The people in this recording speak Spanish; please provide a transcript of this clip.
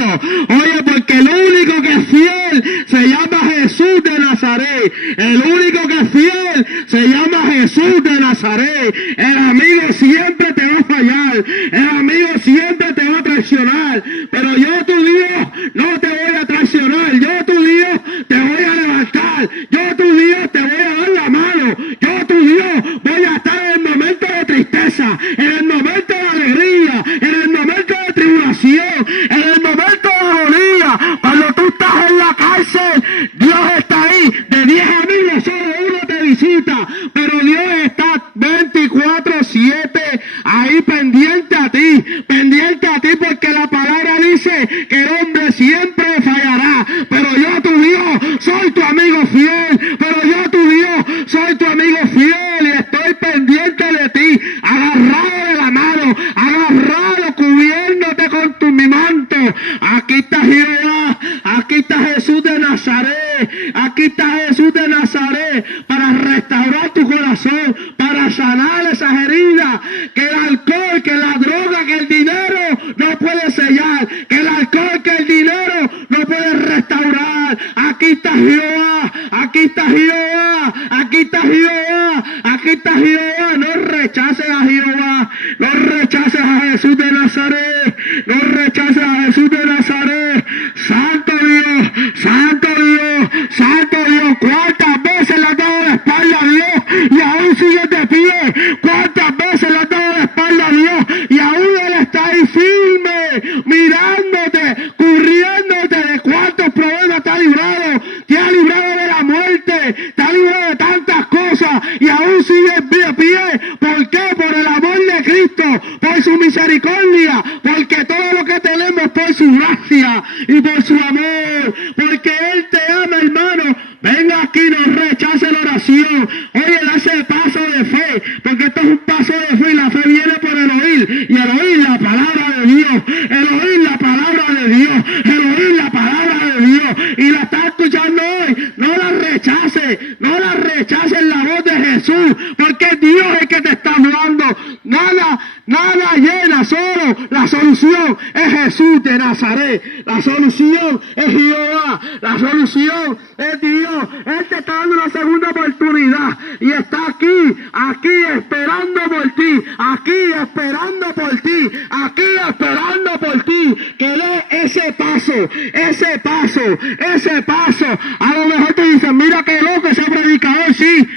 Cristo. Oye, porque el único que es fiel se llama Jesús de Nazaret. El único que es fiel se llama Jesús de Nazaret. El amigo siempre te va a fallar. El amigo siempre te va a traicionar. Pero yo, tu Dios, no te voy a traicionar. Yo, tu Dios, te voy a levantar. Yo, tu Dios, te voy a dar la mano. Yo, tu Dios, voy a estar en el momento de tristeza, en el momento de alegría, en el momento de tribulación, en el momento de agonía. Cuando tú estás en la cárcel, Dios está ahí. De 10 amigos, solo uno te visita, pero Dios está 24/7 ahí pendiente a ti, porque la palabra dice que el hombre siempre fallará, pero yo, tu Dios, soy tu amigo fiel, pero yo, tu Dios, soy tu amigo fiel y estoy pendiente de ti, agarrado de la mano, agarrado, cubriéndote con mi manto. Aquí está Jehová, aquí está Jesús de Nazaret, aquí está Jesús de Nazaret para restaurar tu corazón, para sanar esas heridas que el alcohol, que la droga, que el dinero no puede sellar, que el alcohol, que el dinero no puede restaurar. Aquí está Jehová, aquí está Jehová, aquí está Jehová, aquí está Jehová. No rechaces a Jehová, no rechaces a Jesús de Nazaret, no rechaces a Jesús de Nazaret. Santo Dios, santo Dios, santo Dios. ¿Cuántas veces le has dado la espalda a Dios y aún sigues de pie? ¿Cuántas veces le has dado la espalda a Dios y aún Él está ahí firme, mirándote, cubriéndote? ¿De cuántos problemas te ha librado? Te ha librado de la muerte, te ha librado de tantas cosas y aún sigues de pie. ¿Por qué? Por el amor de Cristo, por su misericordia, porque todo lo que tenemos es por su gracia y por su amor, porque Él te ama, hermano. Venga aquí, no rechace la oración. Oye, da ese paso de fe, porque esto es un paso de fe y la fe viene por el oír, y el oír la palabra de Dios, el oír la palabra de Dios, el oír la palabra de Dios, y la estás escuchando hoy. No la rechaces, no la rechaces la voz de Jesús, porque es Dios el que te está hablando. Nada llena, solo la solución es Jesús de Nazaret, la solución es Jehová, la solución es Dios. Él te está dando una segunda oportunidad y está aquí esperando por ti, aquí esperando por ti, aquí esperando por ti, que dé ese paso. A lo mejor te dicen, mira qué loco ese predicador, sí,